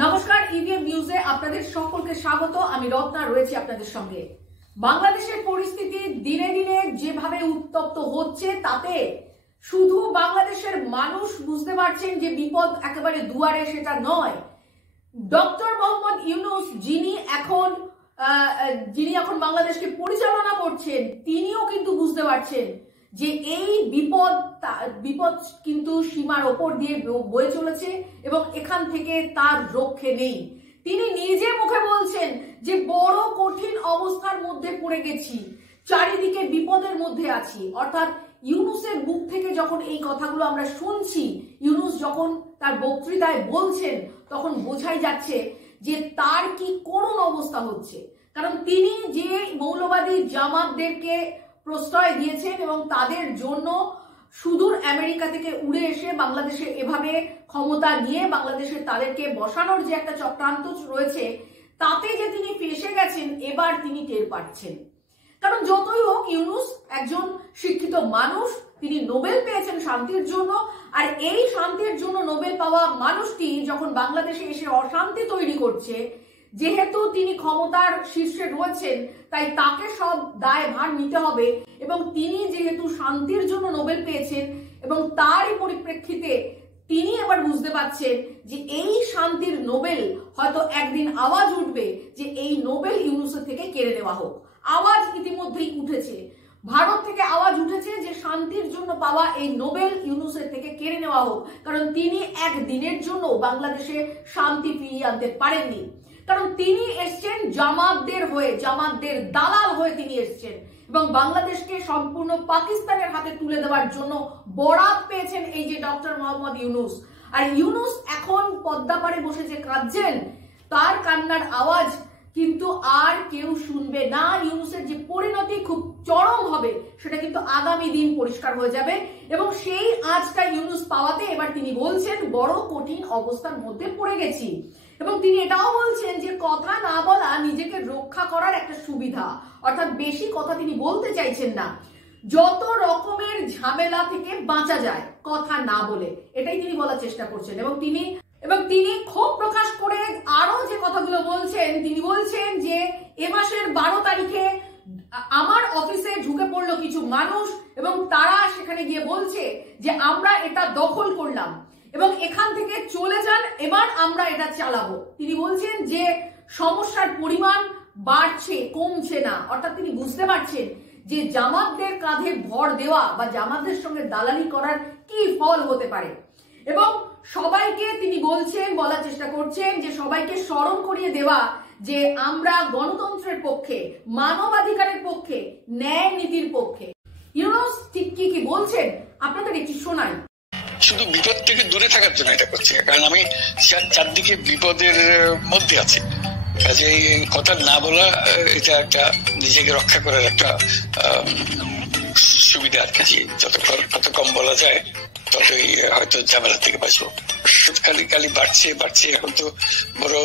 নমস্কার, ইভিএম নিউজে আপনাদের সকলকে স্বাগত। আমি রত্না রয়েছি আপনাদের সঙ্গে। বাংলাদেশের পরিস্থিতি দিনে দিনে যেভাবে উত্তপ্ত হচ্ছে তাতে শুধু বাংলাদেশের মানুষ বুঝতে পারছেন যে বিপদ একেবারে দুয়ারে, সেটা নয়। ডক্টর মোহাম্মদ ইউনূস যিনি এখন বাংলাদেশকে পরিচালনা করছেন, তিনিও কিন্তু বুঝতে পারছেন যে এই বিপদ কিন্তু সীমার ওপর দিয়ে বয়ে চলেছে এবং এখান থেকে তার রক্ষে নেই। তিনি নিজে মুখে বলছেন যে বড় কঠিন অবস্থার মধ্যে পড়ে গেছি, চারিদিকে বিপদের মধ্যে আছি। অর্থাৎ ইউনূসের মুখ থেকে যখন এই কথাগুলো আমরা শুনছি, ইউনূস যখন তার বক্তৃতায় বলছেন, তখন বোঝাই যাচ্ছে যে তার কি করুণ অবস্থা হচ্ছে। কারণ তিনি যে মৌলবাদী জামাতদেরকে প্রশ্রয় দিয়েছেন এবং তাদের জন্য সুদূর আমেরিকা থেকে উড়ে এসে বাংলাদেশে এভাবে ক্ষমতা নিয়ে বাংলাদেশে তাদেরকে বসানোর যে একটা চক্রান্ত রয়েছে, তাতে যে তিনি ফেঁসে গেছেন এবার তিনি টের পাচ্ছেন। কারণ যতই হোক, ইউনূস একজন শিক্ষিত মানুষ, তিনি নোবেল পেয়েছেন শান্তির জন্য। আর এই শান্তির জন্য নোবেল পাওয়া মানুষটি যখন বাংলাদেশে এসে অশান্তি তৈরি করছে, যেহেতু তিনি ক্ষমতার শীর্ষে রয়েছেন, তাই তাকে সব দায় ভার নিতে হবে। এবং তিনি যেহেতু শান্তির জন্য নোবেল পেয়েছেন এবং তারই পরিপ্রেক্ষিতে তিনি এবার বুঝতে পারছেন যে এই শান্তির নোবেল হয়তো একদিন আওয়াজ উঠবে যে এই নোবেল ইউনূসের থেকে কেড়ে নেওয়া হোক। আওয়াজ ইতিমধ্যেই উঠেছে, ভারত থেকে আওয়াজ উঠেছে যে শান্তির জন্য পাওয়া এই নোবেল ইউনূসের থেকে কেড়ে নেওয়া হোক। কারণ তিনি একদিনের জন্য বাংলাদেশে শান্তি ফিরিয়ে আনতে পারেননি। কারণ তিনি এসছেন জামাতদের হয়ে, জামাতদের দালাল হয়ে তিনি এসছেন এবং বাংলাদেশকে সম্পূর্ণ পাকিস্তানের হাতে তুলে দেওয়ার জন্য বরাত পেয়েছেন এই যে ডক্টর মোহাম্মদ ইউনূস। আর ইউনূস এখন পদ্মা পাড়ে বসে যে কাঁদছেন, তার কান্নার আওয়াজ কিন্তু আর কেউ শুনবে না। ইউনূসের যে পরিণতি খুব চরম হবে সেটা কিন্তু আগামী দিন পরিষ্কার হয়ে যাবে। এবং সেই আজটা ইউনূস পাওয়াতে এবার তিনি বলছেন বড় কঠিন অবস্থার মধ্যে পড়ে গেছি। এবং তিনি এটাও বলছেন যে কথা না বলা নিজেকে রক্ষা করার একটা সুবিধা, অর্থাৎ বেশি কথা তিনি বলতে চাইছেন না, যত রকমের ঝামেলা থেকে বাঁচা যায় কথা না বলে, এটাই তিনি বলার চেষ্টা করছেন। এবং তিনি ক্ষোভ প্রকাশ করে আরো যে কথাগুলো বলছেন, তিনি বলছেন যে এ মাসের 12 তারিখে আমার অফিসে ঢুকে পড়লো কিছু মানুষ এবং তারা সেখানে গিয়ে বলছে যে আমরা এটা দখল করলাম এবং এখান থেকে চলে যান, এবার আমরা এটা চালাবো। তিনি বলছেন যে সমস্যার পরিমাণ বাড়ছে, কমছে না। অর্থাৎ তিনি বুঝতে পারছেন যে জামাতদের কাঁধে ভর দেওয়া বা জামাতদের সঙ্গে দালালি করার কি ফল হতে পারে। এবং সবাইকে তিনি বলার চেষ্টা করছেন যে সবাইকে স্মরণ করিয়ে দেওয়া যে আমরা গণতন্ত্রের পক্ষে, মানবাধিকারের পক্ষে, ন্যায় নীতির পক্ষে। ইউনূস ঠিক কি বলছেন আপনাদের একটু শোনাই। শুধু বিপদ থেকে দূরে থাকার জন্য এটা করছি, কারণ আমি চারদিকে বিপদের মধ্যে আছি। কাজে কথা না বলা, এটা একটা নিজেকে রক্ষা করার একটা সুবিধা আর কি। যত কম বলা যায় ততই হয়তো ঝামেলা থেকে বাঁচবো। খালি বাড়ছে। এখন তো বড়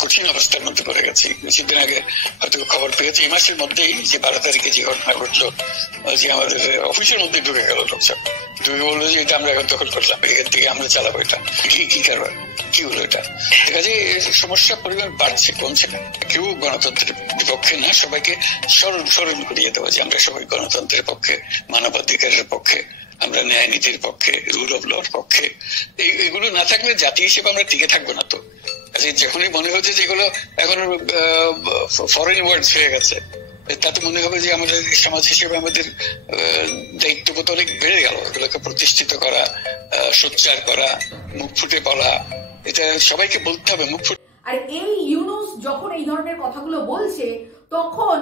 কঠিন অবস্থার মধ্যে পড়ে গেছি। কিছুদিন আগে হয়তো খবর পেয়েছি, এই মাসের মধ্যেই যে 12 তারিখে যে ঘটনা ঘটলো, যে আমাদের অফিসের মধ্যে ঢুকে গেল লোকসব, ঢুকে বললো যে এটা আমরা এখন দখল করলাম, এখান থেকে আমরা চালাবো। এটা কি কারবার, কি হলো এটা? ঠিক আছে, সমস্যার পরিমাণ বাড়ছে, কমছে না। কেউ গণতন্ত্রের বিপক্ষে না, সবাইকে স্মরণ করিয়ে দেওয়া যে আমরা সবাই গণতন্ত্রের পক্ষে, মানবাধিকারের পক্ষে, আমরা ন্যায় নীতির পক্ষে, রুল অফ লর পক্ষে। এগুলো না থাকলে জাতি হিসেবে আমরা টিকে থাকবো না। তো যখনই মনে হচ্ছে যে এগুলো এখন ফরেন ওয়ার্ডস হয়ে গেছে, তাতে মনে হবে যে আমাদের সমাজ হিসেবে আমাদের দায়িত্ববোধ অনেক বেড়ে গেল। এগুলোকে প্রতিষ্ঠিত করা, সোচ্চার করা, মুখ ফুটে বলা, এটা সবাইকে বলতে হবে মুখ ফুটে। আর এই ইউনূস যখন এই ধরনের কথাগুলো বলছে, তখন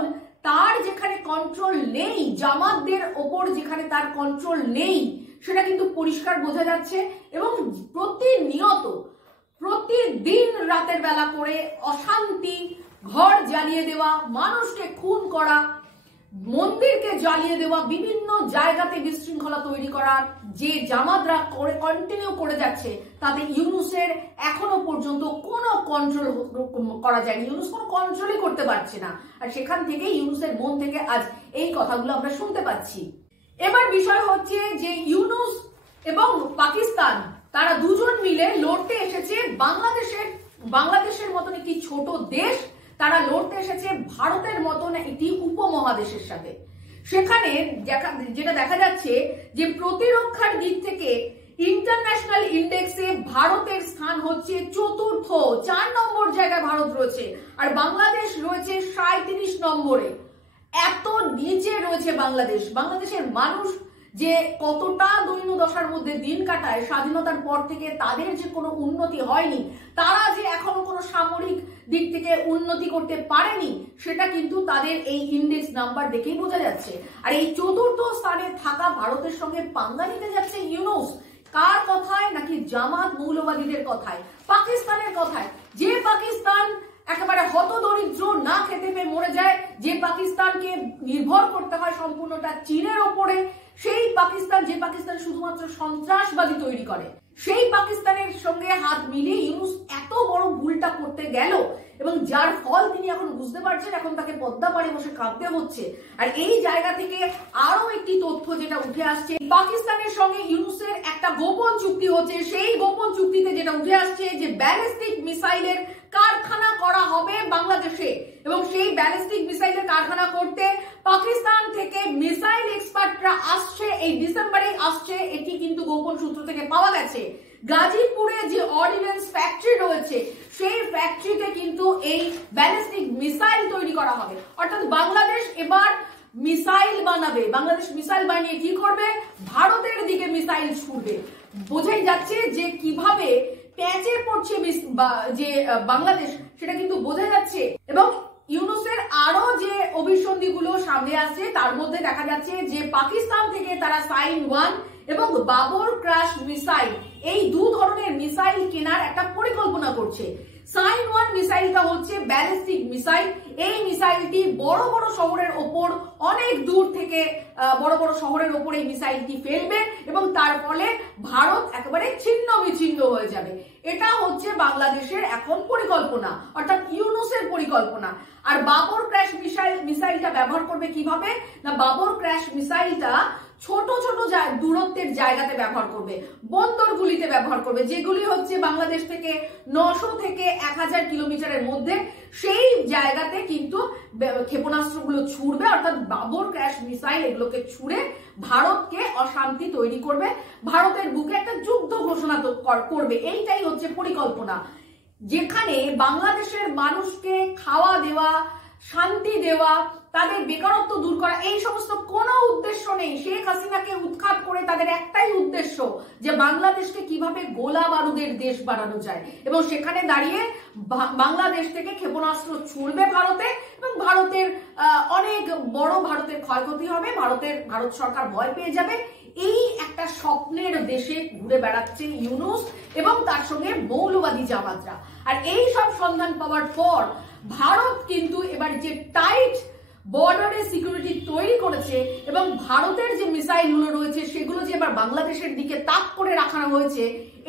তার যেখানে কন্ট্রোল নেই, জামাতদের ওপর যেখানে তার কন্ট্রোল নেই, সেটা কিন্তু পরিষ্কার বোঝা যাচ্ছে। এবং প্রতিদিন রাতের বেলা করে অশান্তি, ঘর জ্বালিয়ে দেওয়া, মানুষকে খুন করা, মন্দিরকে জ্বালিয়ে দেওয়া, বিভিন্ন জায়গাতে বিশৃঙ্খলা তৈরি করার যে জামাতরা কন্টিনিউ করে যাচ্ছে, তাতে ইউনূসের এখনো পর্যন্ত কোনো কন্ট্রোল করা যায়নি। ইউনূস কোনো কন্ট্রোলই করতে পারছে না। আর সেখান থেকে ইউনূসের মন থেকে আজ এই কথাগুলো আমরা শুনতে পাচ্ছি। এবার বিষয় হচ্ছে যে ইউনূস এবং পাকিস্তান, তারা দুজন মিলে লড়তে এসেছে বাংলাদেশের বাংলাদেশের মতন একটি ছোট দেশ তারা লড়তে এসেছে ভারতের মতন একটি উপমহাদেশের সাথে। সেখানে যেটা দেখা যাচ্ছে যে প্রতিরক্ষার দিক থেকে ইন্টারন্যাশনাল ইন্ডেক্সে ভারতের স্থান হচ্ছে চতুর্থ, 4 নম্বর জায়গায় ভারত রয়েছে, আর বাংলাদেশ রয়েছে 37 নম্বরে। এত নিচে রয়েছে বাংলাদেশ। বাংলাদেশের মানুষ যে কতটা দৈন্য দশার মধ্যে দিন কাটায় স্বাধীনতার পর থেকে, তাদের যে কোনো উন্নতি হয়নি, তারা যে এখনো কোনো সামরিক দিক থেকে উন্নতি করতে পারেনি, সেটা কিন্তু তাদের এই ইন্ডেক্স নাম্বার দেখেই বোঝা যাচ্ছে। আর এই চতুর্থ স্থানে থাকা ভারতের সঙ্গে পাঙ্গা নিতে যাচ্ছে ইউনূস। কার কথায়? নাকি জামাত মৌলবাদীদের কথায়, পাকিস্তানের কথায়। যে পাকিস্তান একেবারে হতদরিদ্র, না খেতে পেয়ে মরে যায়, যে পাকিস্তানকে নির্ভর করতে হয় সম্পূর্ণটা চীনের ওপরে, সেই পাকিস্তান, যে পাকিস্তান শুধুমাত্র সন্ত্রাসবাদী তৈরি করে, সেই পাকিস্তানের সঙ্গে হাত মিলিয়ে ইউনূস এত বড় ভুলটা করতে গেল, এবং যার ফল তিনি এখন বুঝতে পারছেন। এখন তাকে পদ্মা পাড়ে বসে কাঁদতে হচ্ছে। আর এই জায়গা থেকে আরো একটি তথ্য যেটা উঠে আসছে, পাকিস্তানের সঙ্গে ইউনূসের একটা গোপন চুক্তি হচ্ছে। সেই গোপন চুক্তিতে যেটা উঠে আসছে যে ব্যালিস্টিক মিসাইলের কারখানা করা হবে বাংলাদেশে, এবং সেই ব্যালিস্টিক মিসাইলের কারখানা করতে পাকিস্তান থেকে মিসাইল এক্সপার্টরা আসছে, এই ডিসেম্বরেই আসছে। এটি কিন্তু গোপন সূত্র থেকে পাওয়া গেছে। গাজীপুরে যে অর্ডিন্যান্স ফ্যাক্টরি রয়েছে, সেই ফ্যাক্টরিতে কিন্তু এই ব্যালিস্টিক মিসাইল তৈরি করা হবে। অর্থাৎ বাংলাদেশ এবার মিসাইল বানাবে। বাংলাদেশ মিসাইল বানিয়ে কি করবে? ভারতের দিকে মিসাইল ছুড়বে। বোঝাই যাচ্ছে যে কিভাবে প্যাচে পড়ছে যে বাংলাদেশ, সেটা কিন্তু বোঝা যাচ্ছে। এবং ইউনূসের আরো যে অভিসন্ধিগুলো সামনে আসছে, তার মধ্যে দেখা যাচ্ছে যে পাকিস্তান থেকে তারা সাইন 1 এবং বাবর ক্রাশ মিসাইল, এই 2 ধরনের মিসাইল কেনার একটা পরিকল্পনা করছে। সাইন 1 মিসাইলটা হচ্ছে ব্যালিস্টিক মিসাইল। এই মিসাইলটি বড় বড় শহরের ওপর, অনেক দূর থেকে বড় বড় শহরের ওপর এই মিসাইলটি ফেলবে, এবং তার ফলে ভারত একেবারে ছিন্ন বিচ্ছিন্ন হয়ে যাবে। এটা হচ্ছে বাংলাদেশের এখন পরিকল্পনা, অর্থাৎ ইউনূসের পরিকল্পনা। আর বাবর ক্র্যাশ মিসাইলটা ব্যবহার করবে কিভাবে? না, বাবর ক্র্যাশ মিসাইলটা ছোট ছোট দূরত্বের জায়গাতে ব্যবহার করবে, বন্দরগুলিতে ব্যবহার করবে, যেগুলি হচ্ছে বাংলাদেশ থেকে 900 থেকে 1000 কিলোমিটারের মধ্যে। সেই জায়গাতে কিন্তু ক্ষেপণাস্ত্রগুলো ছুড়বে, অর্থাৎ বাবর ক্র্যাশ মিসাইল এগুলোকে ছুড়ে ভারতকে অশান্তি তৈরি করবে, ভারতের বুকে একটা যুদ্ধ ঘোষণা করবে। এইটাই হচ্ছে পরিকল্পনা, যেখানে বাংলাদেশের মানুষকে খাওয়া দেওয়া, শান্তি দেওয়া, তাদের বেকারত্ব দূর করা, এই সমস্ত কোনো উদ্দেশ্য নেই। শেখ হাসিনাকে উৎখাত করে তাদের একটাই উদ্দেশ্য, যে বাংলাদেশকে কিভাবে গোলা বারুদের দেশ বানানো যায়, এবং সেখানে দাঁড়িয়ে বাংলাদেশ থেকে ক্ষেপণাস্ত্র ছুড়বে ভারতে, এবং ভারতের অনেক বড় ভারতের ক্ষয়ক্ষতি হবে, ভারত সরকার ভয় পেয়ে যাবে। এই একটা স্বপ্নের দেশে ঘুরে বেড়াচ্ছে ইউনূস এবং তার সঙ্গে মৌলবাদী জামাতরা। আর এই সব সন্ধান পাওয়ার পর ভারত কিন্তু এবার যে টাইট বর্ডারে সিকিউরিটি তৈরি করেছে, এবং ভারতের যে মিসাইলগুলো রয়েছে সেগুলো যে এবার বাংলাদেশের দিকে তাক করে রাখা হয়েছে,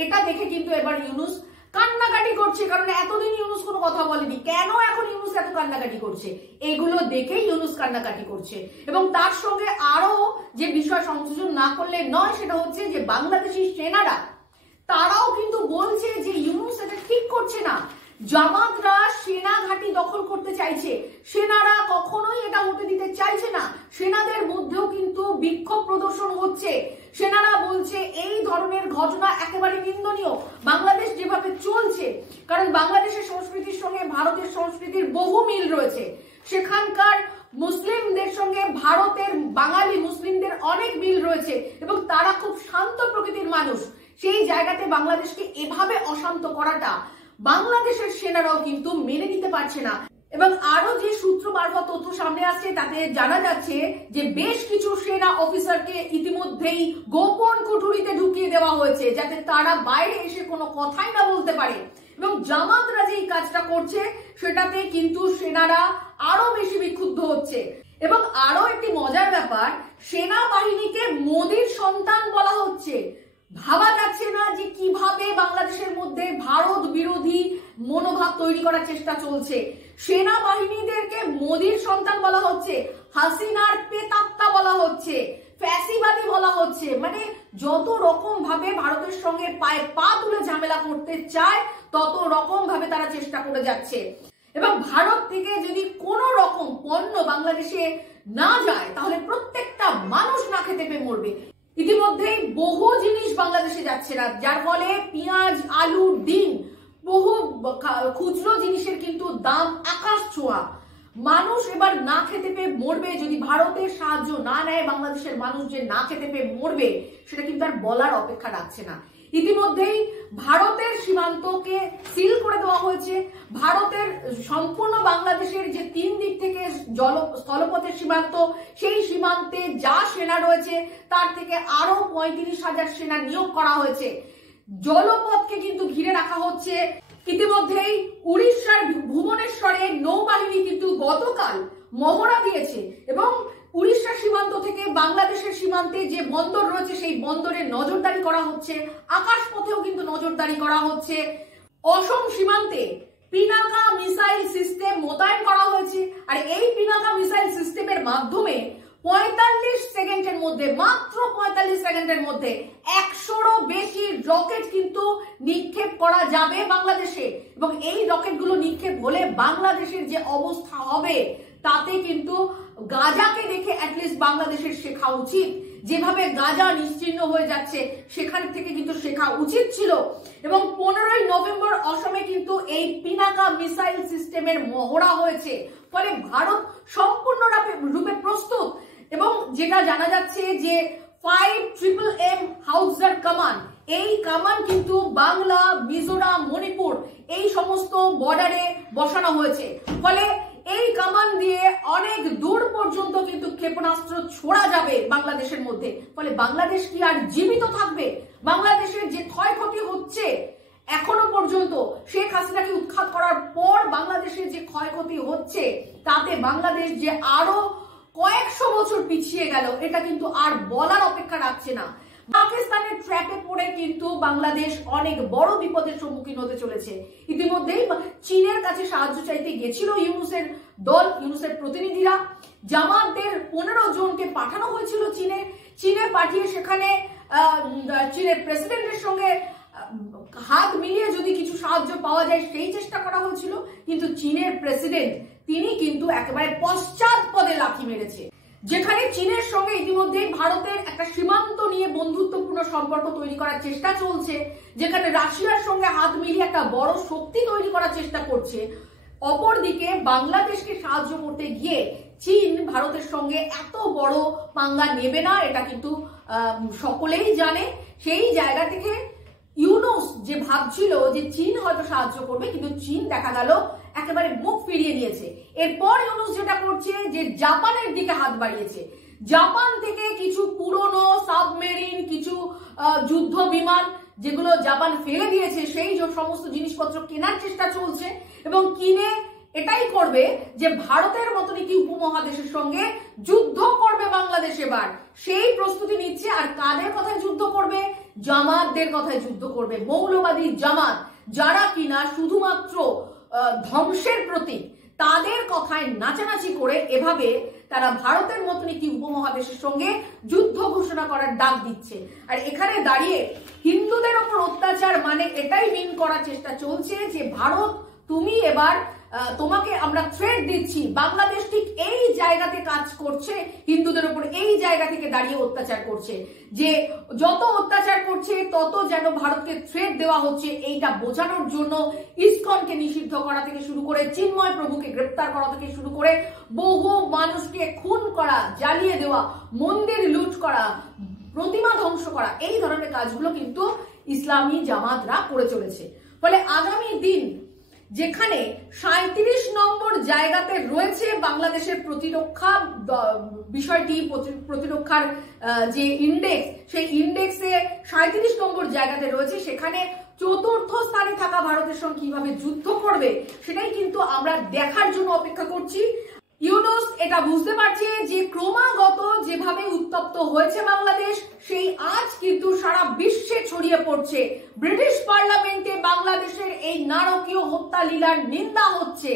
এটা দেখে কিন্তু এবার ইউনূস কান্নাকাটি করছে। কারণ এতদিন ইউনূস কোনো কথা বলেনি, কেন এখন ইউনূস এত কান্নাকাটি করছে? এগুলো দেখেই ইউনূস কান্নাকাটি করছে। এবং তার সঙ্গে আরো যে বিষয় সংযোজন না করলে নয়, সেটা হচ্ছে যে বাংলাদেশি সেনারা, তারাও কিন্তু বলছে যে ইউনূস এটা ঠিক করছে না। জামাতরা সেনা ঘাঁটি দখল করতে চাইছে, সেনারা কখনোই এটা হতে দিতে চাইছে না। সেনাদের মধ্যেও কিন্তু বিক্ষোভ প্রদর্শন হচ্ছে। সেনারা বলছে এই ধরনের ঘটনা একেবারে নিন্দনীয়। বাংলাদেশ যেভাবে চলছে, কারণ বাংলাদেশের সংস্কৃতির সঙ্গে ভারতের সংস্কৃতির বহু মিল রয়েছে, সেখানকার মুসলিমদের সঙ্গে ভারতের বাঙালি মুসলিমদের অনেক মিল রয়েছে, এবং তারা খুব শান্ত প্রকৃতির মানুষ। সেই জায়গাতে বাংলাদেশকে এভাবে অশান্ত করাটা বাংলাদেশের সেনারাও কিন্তু মেনে নিতে পারছে না। এবং আরো যে সূত্র মারফত তথ্য সামনে আসছে, তাতে জানা যাচ্ছে যে বেশ কিছু সেনা অফিসারকে ইতিমধ্যেই গোপন কুঠুরিতে ঢুকিয়ে দেওয়া হয়েছে, যাতে তারা বাইরে এসে কোনো কথাই না বলতে পারে। এবং জামাতরা যে এই কাজটা করছে, সেটাতে কিন্তু সেনারা আরো বেশি বিক্ষুব্ধ হচ্ছে। এবং আরো একটি মজার ব্যাপার, সেনাবাহিনীকে মোদির সন্তান বলা হচ্ছে। ভাবা যাচ্ছে না যে কিভাবে বাংলাদেশের মধ্যে ভারত বিরোধী মনোভাব তৈরি করার চেষ্টা চলছে। সেনাবাহিনীদেরকে মোদির সন্তান বলা হচ্ছে, হাসিনার পেতাত্তা বলা হচ্ছে, ফ্যাসিবাদী বলা হচ্ছে। মানে যত রকম ভাবে ভারতের সঙ্গে পায়ে পা তুলে ঝামেলা করতে চায় তত রকম ভাবে তারা চেষ্টা করে যাচ্ছে। এবং ভারত থেকে যদি কোনো রকম পণ্য বাংলাদেশে না যায় তাহলে প্রত্যেকটা মানুষ না খেতে পেয়ে মরবে। ইতিমধ্যেই বহু জিনিস বাংলাদেশে যাচ্ছে না, যার ফলে পেঁয়াজ, আলু, ডিম, বহু খুচরো জিনিসের কিন্তু দাম আকাশ ছোঁয়া। মানুষ এবার না খেতে পেয়ে মরবে যদি ভারতের সাহায্য না নেয়। বাংলাদেশের মানুষ যে না খেতে পেয়ে মরবে সেটা কিন্তু আর বলার অপেক্ষা রাখছে না। ইতিমধ্যেই ভারতের সীমান্তকে সিল করে দেওয়া হয়েছে। ভারতের সম্পূর্ণ বাংলাদেশের যে 3 দিক থেকে স্থলপথের সীমান্ত, সেই সীমান্তে যা সেনা রয়েছে তার থেকে আরো 35,000 সেনা নিয়োগ করা হয়েছে। জলপথকে কিন্তু ঘিরে রাখা হচ্ছে। ইতিমধ্যেই উড়িষ্যার ভুবনেশ্বরে নৌবাহিনী কিন্তু গতকাল মহড়া দিয়েছে এবং উড়িষ্যা সীমান্ত থেকে বাংলাদেশের সীমান্তে যে বন্দর রয়েছে সেই বন্দরে নজরদারি করা হচ্ছে। আকাশপথেও কিন্তু নজরদারি করা হচ্ছে। অসম সীমান্তে পিনাকা মিসাইল সিস্টেম মোতায়েন করা হয়েছে। আর এই পিনাকা মিসাইল সিস্টেমের মাধ্যমে 45 সেকেন্ডের মধ্যে, মাত্র 45 সেকেন্ডের মধ্যে 100রও বেশি রকেট কিন্তু নিক্ষেপ করা যাবে বাংলাদেশে। এবং এই রকেটগুলো নিক্ষেপ হলে বাংলাদেশের যে অবস্থা হবে তাতে কিন্তু গাজাকে দেখে অ্যাটলিস্ট বাংলাদেশের শেখা উচিত। যেভাবে গাজা নিশ্চিহ্ন হয়ে যাচ্ছে সেখান থেকে কিন্তু শেখা উচিত ছিল। এবং 15ই নভেম্বর অসমে কিন্তু এই পিনাকা মিসাইল সিস্টেমের মহড়া হয়েছে। ফলে ভারত সম্পূর্ণ রূপে প্রস্তুত। এবং যেটা জানা যাচ্ছে যে 5MMM হাউজার কামান, এই কামান কিন্তু বাংলা, মিজোরাম, মণিপুর এই সমস্ত বর্ডারে বসানো হয়েছে। ফলে এই কামান দিয়ে অনেক দূর পর্যন্ত কিন্তু ক্ষেপণাস্ত্র ছোড়া যাবে বাংলাদেশের মধ্যে। ফলে বাংলাদেশ কি আর জীবিত থাকবে? বাংলাদেশের যে ক্ষয়ক্ষতি হচ্ছে এখনো পর্যন্ত, শেখ হাসিনাকে উৎখাত করার পর বাংলাদেশের যে ক্ষয়ক্ষতি হচ্ছে তাতে বাংলাদেশ যে আরো কয়েকশো বছর পিছিয়ে গেল এটা কিন্তু আর বলার অপেক্ষা রাখছে না। পাকিস্তানের ট্র্যাপে পড়ে কিন্তু বাংলাদেশ অনেক বড় বিপদের সম্মুখীন হতে চলেছে। ইতিমধ্যেই চীনের কাছে সাহায্য চাইতে গেছিল ইউনূসের দল, ইউনূসের প্রতিনিধিরা। জামাতদের 15 জনকে পাঠানো হয়েছিল চীনে পাঠিয়ে সেখানে চীনের প্রেসিডেন্টের সঙ্গে হাত মিলিয়ে যদি কিছু সাহায্য পাওয়া যায় সেই চেষ্টা করা হয়েছিল। কিন্তু চীনের প্রেসিডেন্ট তিনি কিন্তু একেবারে পশ্চাৎপদে লাথি মেরেছে। যেখানে চীনের সঙ্গে ইতিমধ্যে ভারতের একটা সীমান্ত নিয়ে বন্ধুত্বপূর্ণ সম্পর্ক তৈরি করার চেষ্টা চলছে, যেখানে রাশিয়ার সঙ্গে হাত মিলিয়ে একটা বড় শক্তি তৈরি করার চেষ্টা করছে, অপরদিকে বাংলাদেশকে সাহায্য করতে গিয়ে চীন ভারতের সঙ্গে এত বড় পাঙ্গা নেবে না, এটা কিন্তু সকলেই জানে। সেই জায়গা থেকে ইউনূস যে ভাবছিল যে চীন হয়তো সাহায্য করবে, কিন্তু চীন দেখা গেল একেবারে মুখ ফিরিয়ে নিয়েছে। এরপর ইউনূস যেটা করছে যে জাপানের দিকে হাত বাড়িয়েছে। জাপান থেকে কিছু পুরনো সাবমেরিন, কিছু যুদ্ধ বিমান যেগুলো জাপান ফেলে দিয়েছে সেই সমস্ত জিনিসপত্র কেনার চেষ্টা চলছে এবং কিনে এটাই করবে যে ভারতের মতন একটি উপমহাদেশের সঙ্গে যুদ্ধ করবে বাংলাদেশ। এবার সেই প্রস্তুতি নিচ্ছে। আর কাদের কথায় যুদ্ধ করবে? জামাতদের কথায় যুদ্ধ করবে। মৌলবাদী জামাত যারা কিনা শুধুমাত্র ধ্বংসের প্রতীক, তাদের কথায় নাচানাচি করে এভাবে তারা ভারতের মতন একটি উপমহাদেশের সঙ্গে যুদ্ধ ঘোষণা করার ডাক দিচ্ছে। আর এখানে দাঁড়িয়ে হিন্দুদের ওপর অত্যাচার মানে এটাই মিন করার চেষ্টা চলছে যে ভারত তুমি এবার, তোমাকে আমরা থ্রেট দিচ্ছি। বাংলাদেশ ঠিক এই জায়গাতে কাজ করছে, হিন্দুদের উপর এই জায়গা থেকে দাঁড়িয়ে অত্যাচার করছে, যে যত অত্যাচার করছে তত যেন ভারতকে থ্রেট দেওয়া হচ্ছে। এইটা বোঝানোর জন্য ইসকনকে নিষিদ্ধ করা থেকে শুরু করে, চিন্ময় প্রভুকে গ্রেপ্তার করা থেকে শুরু করে, বহু মানুষকে খুন করা, জ্বালিয়ে দেওয়া, মন্দির লুট করা, প্রতিমা ধ্বংস করা, এই ধরনের কাজগুলো কিন্তু ইসলামী জামাতরা করে চলেছে। ফলে আগামী দিন যেখানে 37 নম্বর জায়গাতে রয়েছে বাংলাদেশের প্রতিরক্ষা বিষয়টি, প্রতিরক্ষার যে ইন্ডেক্স, সেই ইন্ডেক্সে 37 নম্বর জায়গাতে রয়েছে, সেখানে চতুর্থ স্থানে থাকা ভারতের সঙ্গে কিভাবে যুদ্ধ করবে সেটাই কিন্তু আমরা দেখার জন্য অপেক্ষা করছি। ইউনূস এটা বুঝতে পারছে যে ক্রমাগত যেভাবে উত্তপ্ত হয়েছে বাংলাদেশ, সেই আজ কিন্তু সারা বিশ্বে ছড়িয়ে পড়ছে। ব্রিটিশ পার্লামেন্টে বাংলাদেশের এই নারকীয় হত্যা লীলার নিন্দা হচ্ছে।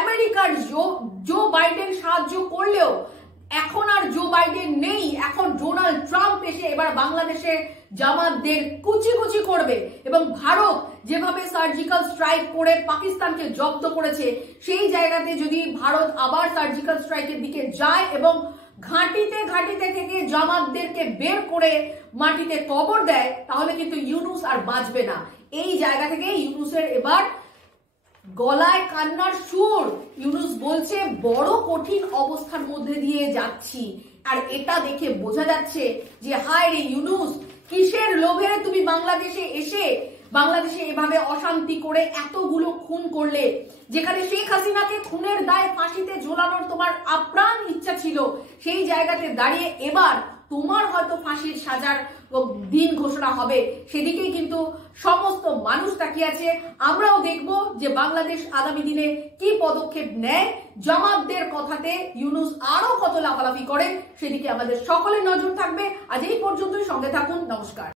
আমেরিকার জো বাইডেন সাহায্য করলেও এখন আর জো বাইডেন নেই, এখন ডোনাল্ড ট্রাম্প এসে এবার বাংলাদেশে জামাতদের কুচি কুচি করবে। এবং ভারত যেভাবে সার্জিক্যাল স্ট্রাইক করে পাকিস্তানকে জব্দ করেছে, সেই জায়গাতে যদি ভারত আবার সার্জিক্যাল স্ট্রাইকের দিকে যায় এবং ঘাঁটিতে ঘাঁটিতে থেকে জামাতদেরকে বের করে মাটিতে কবর দেয়, তাহলে কিন্তু ইউনূস আর বাঁচবে না। এই জায়গা থেকে ইউনূসের এবার গলায় কান্নার সুর। ইউনূস বলছে বড় কঠিন অবস্থার মধ্যে দিয়ে যাচ্ছি। আর এটা দেখে বোঝা যাচ্ছে যে হায় রে ইউনূস, কিসের লোভে তুমি বাংলাদেশে এসে বাংলাদেশে এভাবে অশান্তি করে এতগুলো খুন করলে, যেখানে শেখ হাসিনাকে খুনের দায় ফাঁসিতে ঝোলানোর তোমার আপ্রাণ ইচ্ছা ছিল, সেই জায়গাতে দাঁড়িয়ে এবার তোমার হয়তো ফাঁসির সাজার দিন ঘোষণা হবে, সেদিকেই কিন্তু সমস্ত মানুষ তাকিয়ে আছে। আমরাও দেখব যে বাংলাদেশ আগামী দিনে কি পদক্ষেপ নেয়। জামাতদের কথাতে ইউনূস আরো কত লাফালাফি করে, সেদিকে আমাদের সকলের নজর থাকবে। আজ এই পর্যন্তই, সঙ্গে থাকুন। নমস্কার।